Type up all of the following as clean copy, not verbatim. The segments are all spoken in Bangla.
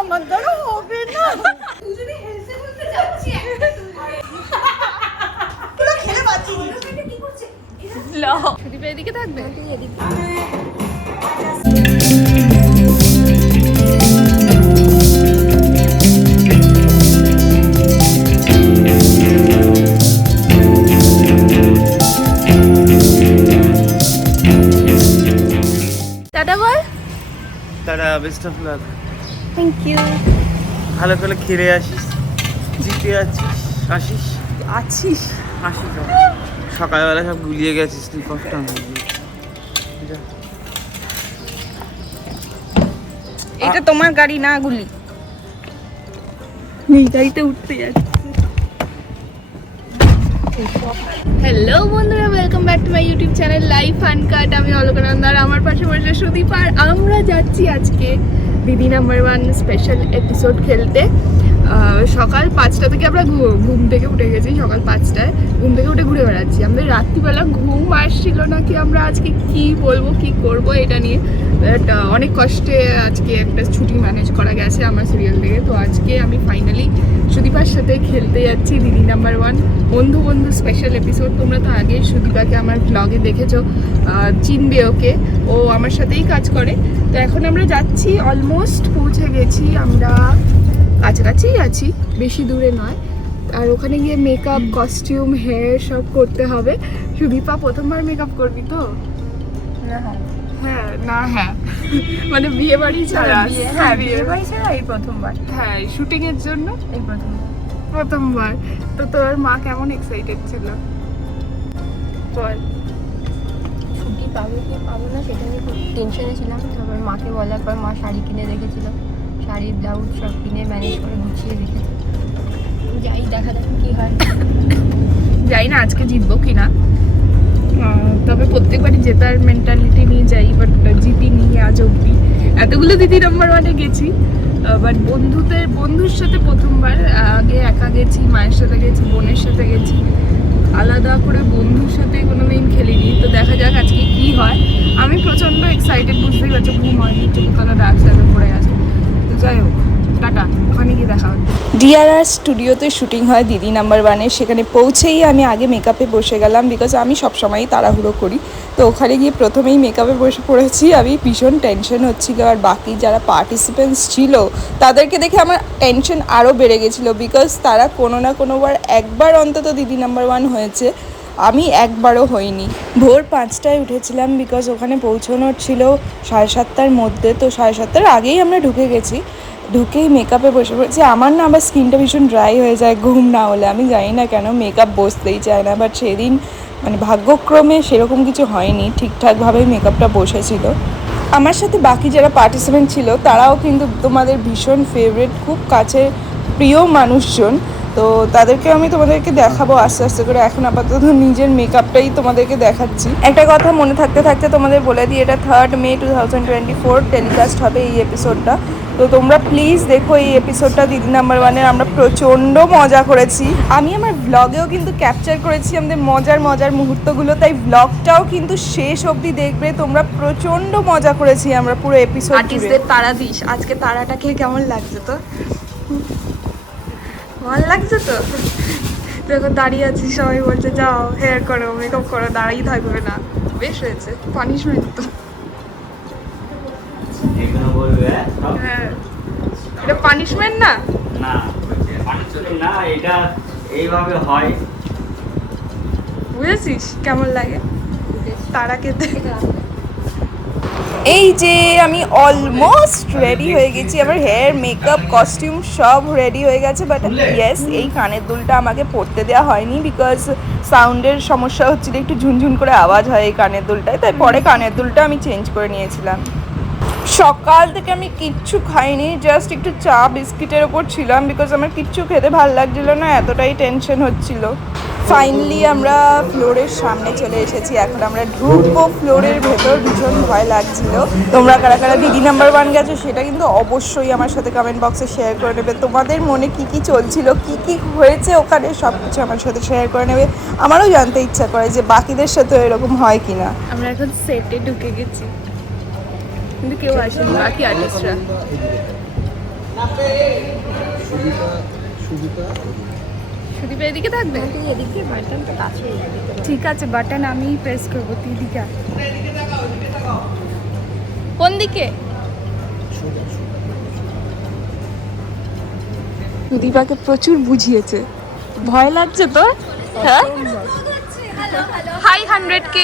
আমার দ্বারা হবে না। তুই যদি হেলতে হেলতে যাচ্ছি পুরো খেলে বাঁচি কি করছে লো সুদীপ এদিকে থাকবে তুই এদিকে টাটা বল tata best of luck thank you ভালো করে খেলে আসিস জিতে আছিস আসিস আছিস আসিস সকালবেলা সব গুলিয়ে গেছিস তুই কষ্ট এটা তোমার গাড়ি না গুলি নিজাইতে উঠতে যাচ্ছে। হ্যালো বন্ধুরা, welcome back to my YouTube channel life uncut. আমি অলকানন্দার, আমার পাশে বসে সুদীপ, আর আমরা যাচ্ছি আজকে দিদি নাম্বার 1 স্পেশাল এপিসোড খেলতে। সকাল 5টা থেকে আমরা ঘুম থেকে উঠে গেছি, সকাল 5টায় ঘুম থেকে উঠে ঘুরে বেড়াচ্ছি। আমাদের রাত্রিবেলা ঘুম আসছিল না কি আমরা আজকে কি বলবো কি করব এটা নিয়ে, বাট অনেক কষ্টে আজকে একটা ছুটি ম্যানেজ করা গেছে আমার সিরিয়াল থেকে। তো আজকে আমি ফাইনালি সুদীপার সাথে খেলতে যাচ্ছি দিদি নাম্বার 1 বন্ধু বন্ধু স্পেশাল এপিসোড। তোমরা তো আগে সুদীপাকে আমার ব্লগে দেখেছো, চিনবে ওকে, ও আমার সাথেই কাজ করে। তো এখন আমরা যাচ্ছি, অলমোস্ট পৌঁছে গেছি, আমরা কাছাকাছিই আছি, বেশি দূরে নয়। আর ওখানে গিয়ে মেকআপ, কস্টিউম, হেয়ার সব করতে হবে। সুদীপা প্রথমবার মেকআপ করবি তো? হ্যাঁ না হ্যাঁ মানে বিয়ে বাড়ি ছাড়া, হ্যাঁ বিয়ে বাড়ি ছাড়া এই প্রথমবার, হ্যাঁ শুটিং এর জন্য এই প্রথমবার। তো তোর মা কেমন এক্সাইটেড ছিল বল? ছুটি পাবো কি পাবো না সেটা নিয়ে খুব টেনশনে ছিলাম। তারপর মাকে বলার পর মা শাড়ি কিনে রেখেছিল, শাড়ি ব্লাউজ সব কিনে ম্যানেজ করে গুছিয়ে রেখেছে। যাই দেখা যাক কি হয়। যাই না আজকে জিতবো কিনা, তবে প্রত্যেকবারই জেতার মেন্টালিটি নিয়ে যাই, বাট জিতি নিয়ে আজ অব্দি। এতগুলো দিদি নাম্বার 1-এ গেছি, বাট বন্ধুর সাথে প্রথমবার। আগে একা গেছি, মায়ের সাথে গেছি, বোনের সাথে গেছি, আলাদা করে বন্ধুর সাথে কোনোদিন খেলিনি। তো দেখা যাক আজকে কি হয়। আমি প্রচণ্ড এক্সাইটেড, বুঝতেই পারছো, ঘুম হয়নি, চুলকালা ডার্ক সার্কেল পড়ে গেছে। তো যাই হোক, টাটা, ওখানে গিয়ে দেখা হবে। ডিআরআর স্টুডিওতে শুটিং হয় দিদি নাম্বার 1-এর। সেখানে পৌঁছেই আমি আগে মেকআপে বসে গেলাম, বিকজ আমি সবসময়ই তাড়াহুড়ো করি। তো ওখানে গিয়ে প্রথমেই মেকআপে বসে পড়েছি। আমি ভীষণ টেনশন হচ্ছিলো, আর বাকি যারা পার্টিসিপেন্টস ছিল তাদেরকে দেখে আমার টেনশন আরও বেড়ে গেছিলো, বিকজ তারা কোনো না কোনোবার একবার অন্তত দিদি নাম্বার 1 হয়েছে, আমি একবারও হইনি। ভোর 5টায় উঠেছিলাম, বিকজ ওখানে পৌঁছানোর ছিল 7:30টার মধ্যে। তো 7:30টার আগেই আমরা ঢুকে গেছি। ঢুকেই মেকআপে বসে পড়েছি। আমার না আবার স্কিনটা ভীষণ ড্রাই হয়ে যায় ঘুম না হলে, আমি জানি না কেন মেকআপ বসতেই চায় না। বাট সেদিন মানে ভাগ্যক্রমে সেরকম কিছু হয়নি, ঠিকঠাকভাবেই মেকআপটা বসেছিল। আমার সাথে বাকি যারা পার্টিসিপেন্ট ছিল তারাও কিন্তু তোমাদের ভীষণ ফেভারিট, খুব কাছের প্রিয় মানুষজন। তো তাদেরকে আমি তোমাদেরকে দেখাবো আস্তে আস্তে করে। এখন আপাতত নিজের মেকআপটাই তোমাদেরকে দেখাচ্ছি। একটা কথা মনে থাকতে থাকতে তোমাদের বলে দিই, এটা 3rd মে 2024 টেলিকাস্ট হবে এই এপিসোডটা। তো তোমরা প্লিজ দেখো এই এপিসোডটা দিদি নাম্বার 1-এর। আমরা প্রচণ্ড মজা করেছি, আমি আমার ভ্লগেও কিন্তু ক্যাপচার করেছি আমাদের মজার মুহূর্তগুলো, তাই ভ্লগটাও কিন্তু শেষ অবধি দেখবে তোমরা। প্রচণ্ড মজা করেছি আমরা পুরো এপিসোড। আর্টিস্টদের তারা দিস, আজকে তারাটা খেয়ে কেমন লাগছে তো? ভালো লাগছে তো? যখন দাঁড়িয়ে আছিস সবাই বলছে যাও হেয়ার করো, মেকআপ করো, দাঁড়িয়ে থাকবে না। বেশ হয়েছে, পানিশমেন্ট তো। হ্যাঁ, এটা পানিশমেন্ট না, না পানিশমেন্ট না, এটা এইভাবে হয়। বুঝেছিস কেমন লাগে তারা খেতে? এই যে আমি অলমোস্ট রেডি হয়ে গেছি, আমার হেয়ার, মেকআপ, কস্টিউম সব রেডি হয়ে গেছে। বাট ইয়েস, এই কানের দুলটা আমাকে পরতে দেওয়া হয়নি, বিকজ সাউন্ডের সমস্যা হচ্ছিল, একটু ঝুনঝুন করে আওয়াজ হয় এই কানের দুলটায়, তাই পরে কানের দুলটা আমি চেঞ্জ করে নিয়েছিলাম। সকাল থেকে আমি কিচ্ছু খাইনি, জাস্ট একটু চা বিস্কিটের ওপর ছিলাম, বিকজ আমার কিচ্ছু খেতে ভালো লাগছিল না, এতটাই টেনশন হচ্ছিল। ফাইনালি আমরা ফ্লোরের সামনে চলে এসেছি, এখন আমরা ঢুকবো ফ্লোরের ভেতর। ভীষণ ভয় লাগছিল। তোমরা কারা কারা দিদি নাম্বার 1 গেছো সেটা কিন্তু অবশ্যই আমার সাথে কমেন্ট বক্সে শেয়ার করে নেবে। তোমাদের মনে কি কি চলছিল, কি কি হয়েছে ওখানে, সব কিছু আমার সাথে শেয়ার করে নেবে। আমারও জানতে ইচ্ছা করে যে বাকিদের সাথে এরকম হয় কি না। আমরা এখন সেটে ঢুকে গেছি, কিন্তু কেউ আসেনি বাকি আর্টিস্টরা। সুদীপা এদিকে থাকবে? তুই এদিক দিয়ে বাটন তো কাছে ঠিক আছে, বাটন আমিই প্রেস করবো, তুই দিকে আয়। কোন দিকে? সুদীপাকে প্রচুর বুঝিয়েছে। ভয় লাগছে তোর? হ্যাঁ, হাই 100K,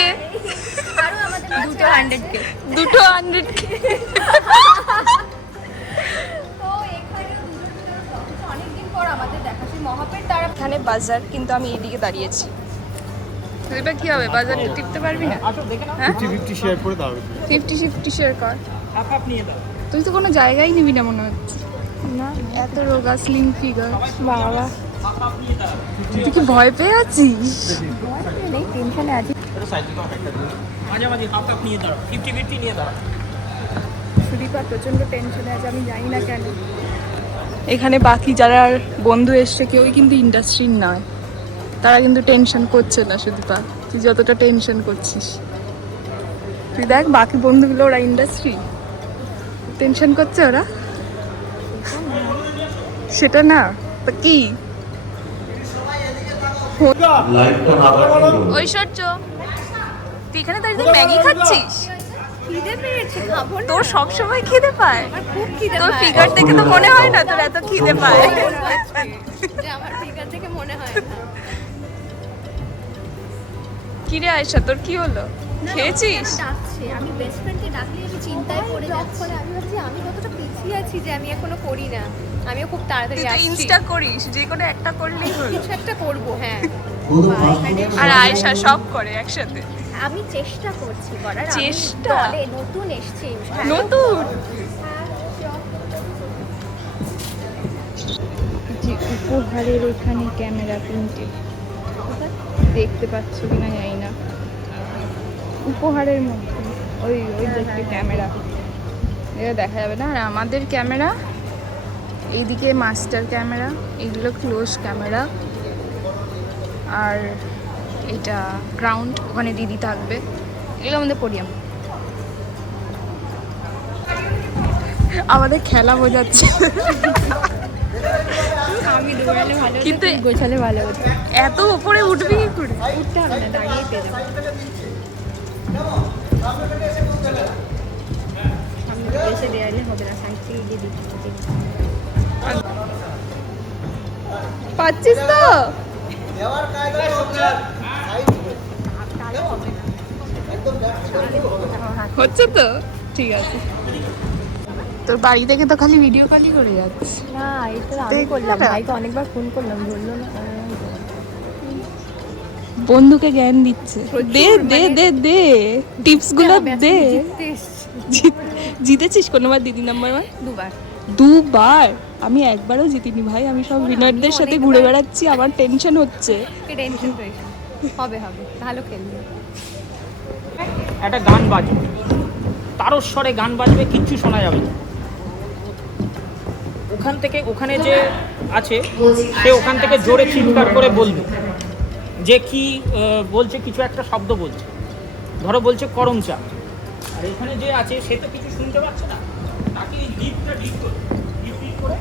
দুটো 100K। দুটো 100K। তো অনেকদিন পর আমাদের দেখা সেই মহাপের তারা এখানে বাজার, কিন্তু আমি এদিকে দাঁড়িয়েছি। সুদীপা কি হবে, বাজার টিপতে পারবি না? হ্যাঁ, 50-50 শেয়ার করে দাও। 50-50 শেয়ার কর। হাফ নিয়ে দাও। তুই তো কোনো জায়গায় নিবি না মনে হচ্ছে। না, এত রোগা স্লিম ফিগার। বাবা, তুই কি ভয় পেয়ে আছিস? নেই, টেনশনে আছি। এটা সাইড দিকে একটা দিন। মাঝে হাফ নিয়ে দাও। 50-50 নিয়ে দাও। সুদীপা প্রচণ্ড টেনশনে আছে, আমি জানি না কেন। এখানে বাকি যারা বন্ধু এসছে কেউই কিন্তু ইন্ডাস্ট্রির নয়, তারা কিন্তু টেনশন করছে না সুদীপা, তুই যতটা টেনশন করছিস। তুই দেখ বাকি বন্ধুগুলো, ওরা ইন্ডাস্ট্রি, টেনশন করছে ওরা। সেটা না তো কি ঐশ্বর্য, তুই এখানে দাঁড়িয়ে ম্যাগি খাচ্ছিস? খিদে পেয়েছে, খাবো না। তোর সবসময় খিদে পায়? খুব খিদে তোর পায়। ফিগার দেখে তো মনে হয় না তোর এত খিদে পায়। যে আমার ফিগার থেকে মনে হয় না। কিরে আয়শা, তোর কি হলো? খেয়েছিস? ডাকছে, আমি বেস্ট ফ্রেন্ডকে ডাকলে আমি চিন্তায় পড়ে যাচ্ছি। আমি ভাবছি আমি কতটা পিছিয়ে আছি যে আমি এখনো করি না। আমিও খুব তাড়াতাড়ি তুই তো আসছি। ইনস্টা করিস, যে কোনো একটা করলেই হলো। কিছু একটা করবো, হ্যাঁ। আর আয়শা সব করে একসাথে। আমি চেষ্টা করছি করার। আমি চেষ্টা? দলে নতুন এসেছি। নতুন যে উপহারের ওখানে ক্যামেরা প্রিন্টেড, দেখতে পাচ্ছ কিনা জানি না। উপহারের মধ্যে ওই ওই দেখতে ক্যামেরা, এটা দেখা যাবে না। আর আমাদের ক্যামেরা এইদিকে মাস্টার ক্যামেরা, এইগুলো ক্লোজ ক্যামেরা, আর এটা গ্রাউন্ড, ওখানে দিদি থাকবে। এগুলো আমাদের পোডিয়াম। আমাদের খেলা বোঝাচ্ছে। আমি দৌড়ালে ভালো, কিন্তু গোছালে ভালো হতো। এত উপরে উঠবি কি করে? উঠতে হবে না, দাঁড়িয়ে পেয়ে যাবো। সামনে এসে দেয়ালে হবে না, সাইড থেকে গিয়ে দিচ্ছি। পাচ্ছিস তো? হচ্ছে তো, ঠিক আছে। তোর বাড়ি থেকে তো খালি ভিডিও কলই করে যাচ্ছে। না, এই তো আমি করলাম, ভাইকে অনেকবার ফোন করলাম, ধরলো না। বন্ধুকে জ্ঞান দিচ্ছে। দে দে দে দে টিপস গুলো দে। জিতেছিস কোনোবার দিদি নাম্বার 1? দুবার? আমি একবারও জিতিনি ভাই, আমি সব উইনারদের সাথে ঘুরে বেড়াচ্ছি, আমার টেনশন হচ্ছে। টেনশন হবে ভালো খেলবে। একটা গান বাজবে, তারস্বরে গান বাজবে, কিচ্ছু শোনা যাবে না। ওখান থেকে ওখানে যে আছে সে ওখান থেকে জোরে চিৎকার করে বলবে যে কি বলছে, কিছু একটা শব্দ বলছে, ধরো বলছে করম চা। আর এখানে যে আছে সে তো কিছু শুনতে পাচ্ছে না, তাকে এই ডিপটা ডিপ করে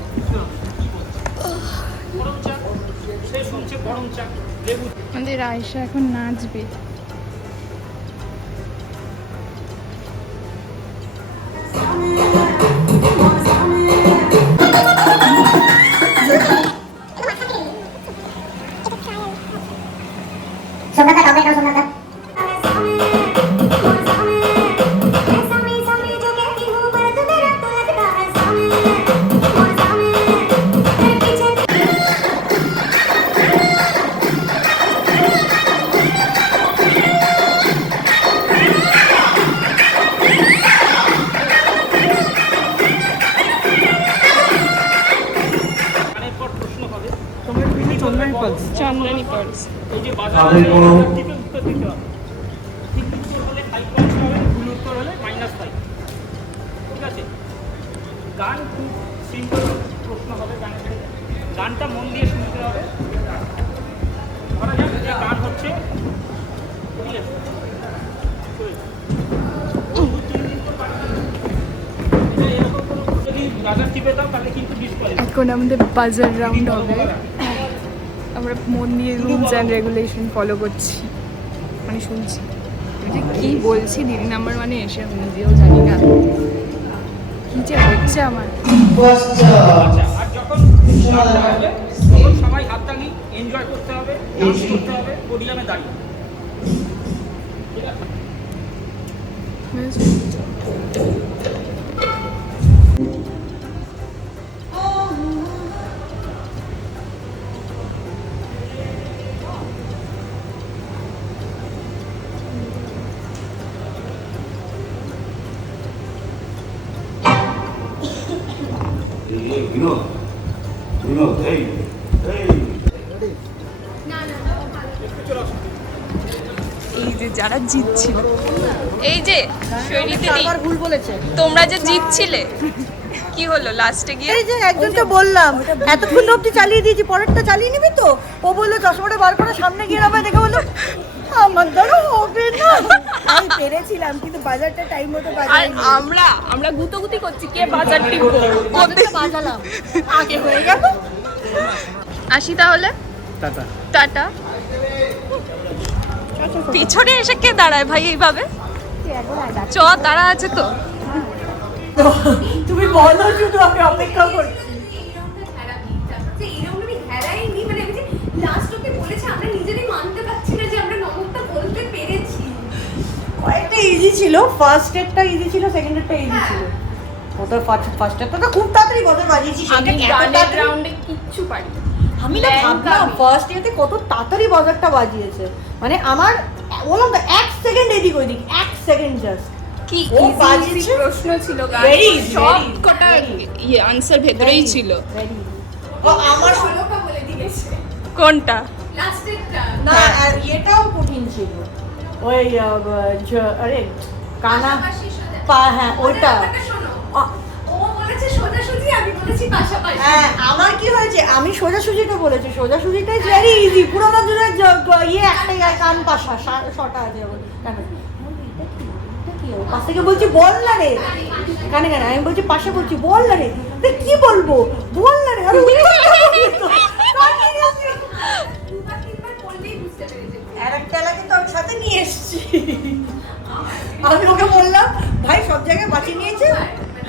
গরম চা, সে শুনছে গরম চা, লেবু। আমাদের আয়েশা এখন নাচবে। চন্দ্রানী পার্স। ওই যে বাজারে উত্তর দিতে হবে, ঠিক উত্তর হলে 5 পয়েন্ট হবে, ভুল উত্তর হলে -5। ঠিক আছে? গান খুব সিম্পল প্রশ্ন হবে, গানটা মন দিয়ে শুনতে হবে। ধরা যাক যে গান হচ্ছে এরকম কোনো যদি বাজার টিপে দাও তাহলে কিন্তু ডিসকোয়ালিফাই। এখন আমাদের বাজার রাউন্ড হবে, আমরা মন দিয়ে রুলস অ্যান্ড রেগুলেশন ফলো করছি, মানে শুনছি যে কী বলছি দিদি নাম্বার মানে এসে আমি নিজেও জানি না কী যে হচ্ছে আমার। আচ্ছা, আর যখন গানটা হবে তখন সবাই হাততালি এনজয় করতে হবে, ডান্স করতে হবে পোডিয়ামে দাঁড়িয়ে। ঠিক আছে? বিনোদ বিনোদ এই এই এই যে যারা জিতছিল, এই যে শৈলীতে ভুল বলেছে, তোমরা যে জিতছিলে কি হলো লাস্টে গিয়ে? এই যে একজনকে বললাম এতক্ষণ অবধি চালিয়ে দিয়েছি, পরেরটা চালিয়ে নিবি তো? ও বললো চশমাটা বার করে সামনে গিয়ে আমায় দেখে বললো আমার দ্বারা হবে না। আমি পেরেছিলাম কিন্তু বাজারটা টাইম মতো আর বাজাইনি। আমরা গুতোগুতি করছি কে বাজার টিপবো, বাজালাম আগে হয়ে গেল। আসি তাহলে, টাটা। টাটা। পিছনে এসে কে দাঁড়ায় ভাই এইভাবে? চ দাঁড়া আছে তো। তুমি বলো শুধু, আমি অপেক্ষা করছি। কয়েকটা ইজি ছিল, ফার্স্ট এরটা ইজি ছিল, সেকেন্ড এরটা ইজি ছিল। ওটা ফার্স্ট এরটা তো খুব তাড়াতাড়ি বদল বাজিয়েছি, আমি সেটা এত গানের তাড়াতাড়ি রাউন্ডে কিচ্ছু পারি না। আমি না ভাবলাম ফার্স্ট ইয়ারতে কত তাড়াতাড়ি বাজারটা বাজিয়েছে, মানে আমার বললাম তো 1 সেকেন্ড এদিক ওইদিক, 1 সেকেন্ড জাস্ট। কি ও easy বাজিয়েছে। easy প্রশ্ন ছিল গান, Very easy, সব very easy, কটা very easy. ইয়ে আনসার ভেতরেই ছিল। ও আমার কোনটা? না আর এটাও কঠিন ছিল, ওই আরে কানা হ্যাঁ ওটা। হ্যাঁ আমার কি হয়েছে, আমি সোজাসুজিটা বলেছি, সোজাসুজিটাই ভেরি ইজি, পুরোনো দিনের ইয়ে একটাই কান পাশা শটা আছে কেন পাশ থেকে বলছি বল না রে, কানে কানে আমি বলছি পাশে বলছি বল না রে, কি বলবো বল না রে, আরে আরেকটা লাগে তো সাথে নিয়ে এসছি। আমি ওকে বললাম ভাই সব জায়গায় বাঁচিয়ে নিয়েছে,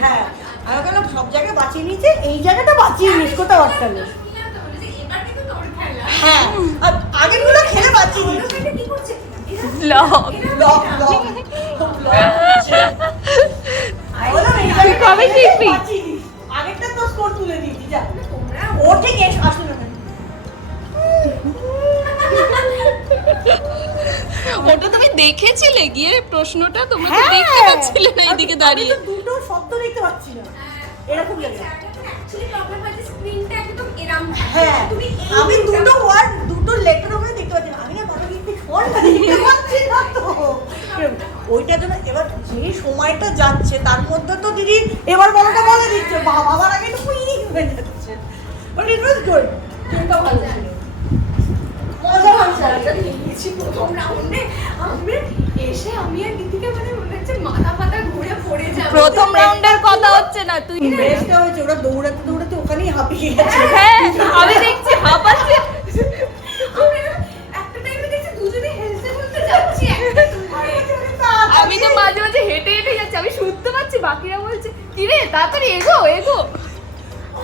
হ্যাঁ আমি বললাম সব জায়গায় বাঁচিয়ে নিয়েছে, এই জায়গাটা বাঁচিয়ে নিস কোথাও আটকালে। হ্যাঁ আর আগেরগুলো খেলে বাঁচিয়ে নিস। ব্লগ ব্লক ব্লক বললাম এই জায়গাটা কবে শিখবি? বাঁচিয়ে নিস, আগেরটা তো স্কোর তুলে দিয়েছি যা। ও ঠিক আসলে না, ওটা তুমি দেখেছিলে গিয়ে প্রশ্নটা? তোমরা তো হ্যাঁ, দেখতে পাচ্ছিলে না এইদিকে দাঁড়িয়ে। আমি তো দুটো শব্দ দেখতে পাচ্ছি না, এরকম লাগে। হ্যাঁ আমি দুটো ওয়ার্ড দুটো লেটার ওখানে দেখতে পাচ্ছি না, আমি না কথা লিখতে ফোনটা দেখতে পাচ্ছি না তো। ওইটা জন্য এবার যে সময়টা যাচ্ছে তার মধ্যে তো দিদি এবার বলাটা বলে দিচ্ছে, বাবার আগে তো উইনিং হয়ে যাচ্ছে, বাট ইট ওয়াজ গুড, এটা ভালো ছিল, মজা হচ্ছে। এটা নিয়েছি প্রথম রাউন্ডে, আমি এসে আমি আর দিদিকে মানে মনে হচ্ছে মাথা ফাটা ঘুরে পড়ে যাবে। প্রথম রাউন্ডের কথা হচ্ছে না, তুই বেস্টটা হয়েছে, ওরা দৌড়াতে দৌড়াতে ওখানেই হাঁপিয়ে গেছে। হ্যাঁ আমি দেখছি হাঁপাচ্ছে। একটা টাইমে দেখছি দুজনে হেলতে হেলতে যাচ্ছি, আমি তো মাঝে মাঝে হেঁটে হেঁটে যাচ্ছি, আমি শুনতে পাচ্ছি বাকিরা বলছে কি রে তাড়াতাড়ি এগো এগো।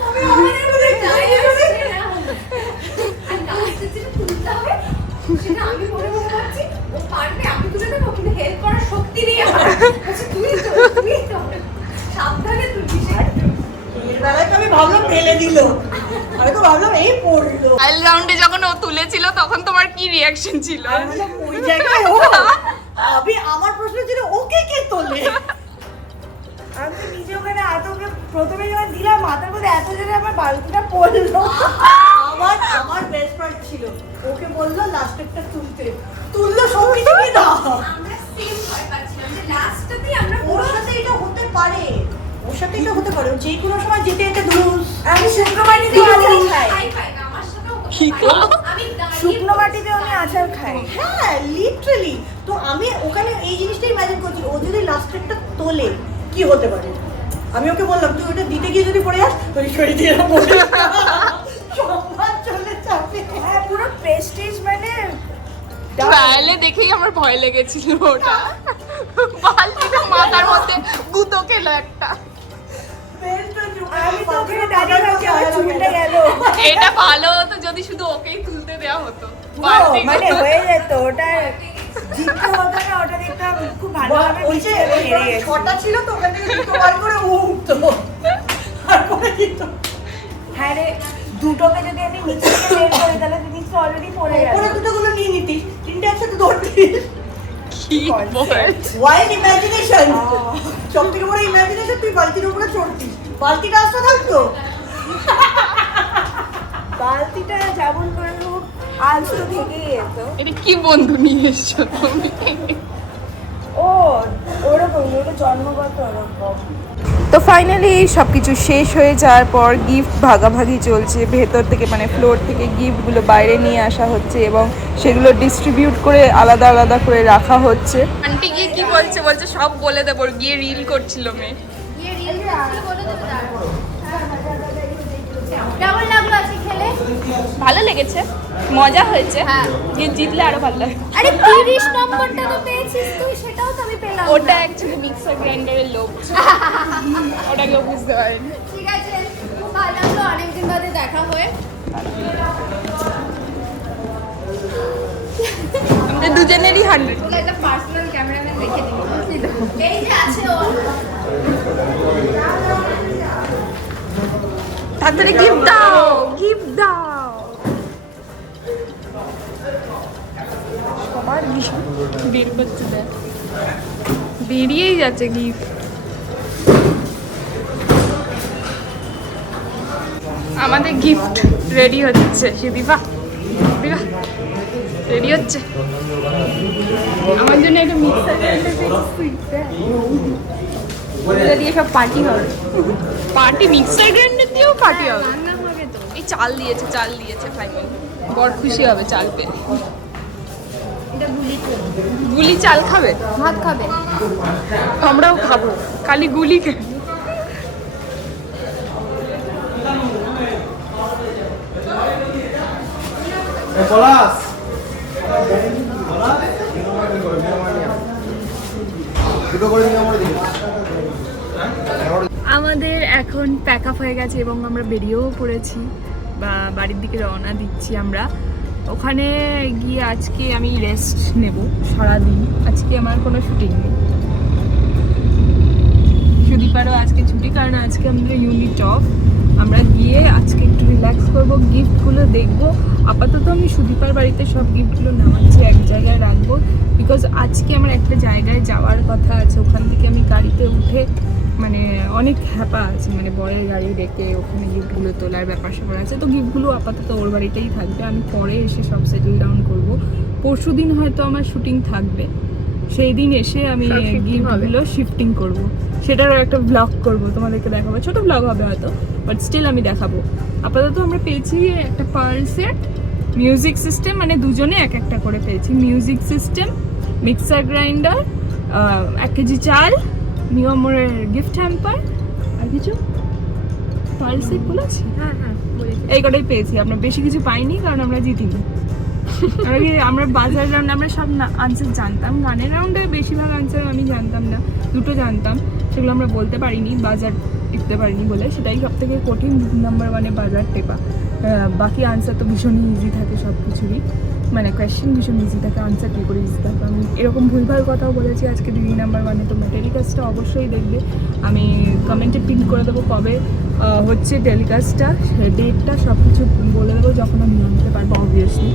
আমি ওখানে বলে যাই সেটা আমি মনে মনে ভাবছি ও পারবে, আমি তুলে দেবো, কিন্তু হেল্প করার শক্তি নেই আমার। আচ্ছা তুমি তো সাবধানে তুলিস একটু। এর বেলায় তো আমি ভাবলাম ফেলে দিল, আমি তো ভাবলাম এই পড়লো। ফাইনাল রাউন্ডে যখন ও তুলেছিল তখন তোমার কি রিঅ্যাকশন ছিল? আমি বললাম, ওই জায়গায় ও আমি আমার প্রশ্ন ছিল ওকে কে তোলে। আমি তো নিজে ওখানে আতঙ্কে প্রথমে যখন দিলাম মাথার মধ্যে এত জোরে আমার বালতিটা পড়লো। আমার বেস্ট পার্ট ছিল ওকে বললো লাস্টেরটা তুললো সব কিছু কি না। আমরা সেম ভয় পাচ্ছিলাম যে লাস্টটাতেই আমরা ওর সাথে এটা হতে পারে, ওর সাথে এটা হতে পারে, যে কোনো সময় যেতে যেতে ধুস। আমি শুকনো মাটিতে আচার খাই, আমার সাথেও কি গো? আমি দাঁড়িয়ে শুকনো মাটিতে আমি আচার খাই, হ্যাঁ লিটারালি। তো আমি ওখানে এই জিনিসটা ইমাজিন করছি ও যদি লাস্টেরটা তোলে কি হতে পারে, আমি ওকে বললাম তুই ওটা দিতে গিয়ে যদি পড়ে যাস তুই সই দিয়ে পড়ে সম্মান চলে যাবে। হ্যাঁ পুরো প্রেস্টিজ মানে ট্রায়ালে দেখেই আমার ভয় লেগেছিল ওটা, বালতিটা মাথার মধ্যে গুঁতো খেলো একটা। আমি তো ওখানে দাঁড়িয়ে ভাবছি আমার চুলটা গেল। এটা ভালো হতো যদি শুধু ওকেই তুলতে দেওয়া হতো। মানে হয়ে যেত ওটা জিততে হতো না, ওটা দেখতাম খুব ভালোভাবে ওই যে হেরে গেছে। ছটা ছিল তো ওখান থেকে দুটো বার করে ও উঠতো আর করে দিত। হ্যাঁ রে, দুটোকে যদি আমি নিচে থেকে বের করি তাহলে জিনিসটা অলরেডি পড়ে ওপরে গেল। দুটো গুলো নিয়ে নিতিস, তিনটে একসাথে ধরতিস। কি বল? ওয়াইল্ড ইমাজিনেশন, সব থেকে বড় ইমাজিনেশন, তুই বালতির উপরে চড়তিস, বালতিটা আসতে থাকতো। বালতিটা যেমন করে হোক আজ তো থেকেই যেত। এটা কি বন্ধু নিয়ে এসছো তুমি? ও ওরকম, ওটা জন্মগত ওরকম। তো ফাইনালি সব কিছু শেষ হয়ে যাওয়ার পর গিফট ভাগাভাগি চলছে। ভেতর থেকে মানে ফ্লোর থেকে গিফটগুলো বাইরে নিয়ে আসা হচ্ছে এবং সেগুলো ডিস্ট্রিবিউট করে আলাদা আলাদা করে রাখা হচ্ছে। আন্টি গিয়ে কি বলছে? বলছে সব বলে দেবো, গিয়ে রিল করছিল মেয়ে। কেমন লাগলো আজকে খেলে? ভালো লেগেছে, মজা হয়েছে। গিয়ে জিতলে আরো ভালো লাগে। আরে 30 নম্বরটা তো পেয়েছিস তুই, সেটাও তো আমি পেলাম। ওটা অ্যাকচুয়ালি মিক্সার গ্রাইন্ডারের লোভ, ওটা কেউ বুঝতে পারেনি। ঠিক আছে, খুব ভালো লাগলো অনেকদিন বাদে দেখা হয়ে। আমাদের দুজনেরই 100। ওগুলো একটা পার্সোনাল ক্যামেরাম্যান রেখে দিবি, বুঝলি তো? এই যে আছে ও। তাড়াতাড়ি গিফট দাও, গিফট দাও। সবার বের করছে, দেখ বেরিয়েই যাচ্ছে গিফট। আমাদের গিফট রেডি হচ্ছে। দিবা দিবা রেডি হচ্ছে। আমার জন্য একটা মিক্সার গ্রাইন্ডার দিয়ে সব পার্টি হবে। পার্টি মিক্সার গ্রাইন্ডার দিয়েও পার্টি হবে। এই চাল দিয়েছে, চাল দিয়েছে ফাইনালি। বড় খুশি হবে চাল পেয়ে। গুলি চাল খাবে, ভাত খাবে? আমরাও খাবো, খালি গুলি খাবে। আমাদের এখন প্যাক আপ হয়ে গেছে এবং আমরা বেরিয়েও পড়েছি, বা বাড়ির দিকে রওনা দিচ্ছি আমরা। ওখানে গিয়ে আজকে আমি রেস্ট নেব সারাদিন। আজকে আমার কোনো শুটিং নেই, সুদীপারও আজকে ছুটি, কারণ আজকে আমাদের ইউনিট অফ। আমরা গিয়ে আজকে একটু রিল্যাক্স করবো, গিফটগুলো দেখবো। আপাতত আমি সুদীপার বাড়িতে সব গিফটগুলো নামাচ্ছি, এক জায়গায় রাখবো, বিকজ আজকে আমার একটা জায়গায় যাওয়ার কথা আছে। ওখান থেকে আমি গাড়িতে উঠে মানে অনেক হ্যাপা আছে, মানে বরের গাড়ি রেখে ওখানে গিফটগুলো তোলার ব্যাপার স্যাপার আছে। তো গিফটগুলো আপাতত ওর বাড়িতেই থাকবে, আমি পরে এসে সব সেটেল ডাউন করবো। পরশু দিন হয়তো আমার শুটিং থাকবে, সেই দিন এসে আমি গিফটগুলো শিফটিং করব। সেটারও একটা ব্লগ করব, তোমাদেরকে দেখাবো। ছোট ব্লগ হবে হয়তো, বাট স্টিল আমি দেখাবো। আপাতত আমরা পেয়েছি একটা পার্ল সেট, মিউজিক সিস্টেম, মানে দুজনে এক একটা করে পেয়েছি। Music system, mixer grinder, 1 KG চাল, নিয়মরের গিফট হ্যাম্পার, আর কিছু পার্ল সেট বলেছি। হ্যাঁ হ্যাঁ বলেছি। এই কটাই পেয়েছি, আমরা বেশি কিছু পাইনি কারণ আমরা জিতিনি। আমরা বাজার রাউন্ডে আমরা সব আনসার জানতাম, গানের রাউন্ডে বেশিরভাগ আনসার আমি জানতাম না, দুটো জানতাম, সেগুলো আমরা বলতে পারিনি, বাজার টিপতে পারিনি বলে। সেটাই সব থেকে কঠিন, নাম্বার 1-এ বাজার টেপা। বাকি আনসার তো ভীষণই ইজি থাকে সব কিছুরই, মানে কোয়েশ্চেন ভীষণ ইজি থাকে, আনসার কী করে ইজি থাকে। আমি এরকম ভুলভাল কথাও বলেছি আজকে দিদি নাম্বার 1-এ। তো টেলিকাস্টটা অবশ্যই দেখবে, আমি কমেন্টে পিন করে দেবো কবে হচ্ছে টেলিকাস্টটা, ডেটটা সব কিছু বলে দেবো যখন আমি জানতে পারবো অবভিয়াসলি।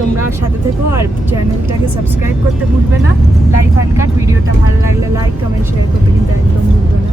তোমরা সাথে থেকো আর চ্যানেলটাকে সাবস্ক্রাইব করতে ভুলবে না। লাইফ আনকাট ভিডিওটা ভালো লাগলে লাইক কমেন্ট শেয়ার করতে কিন্তু একদম ভুলবে না।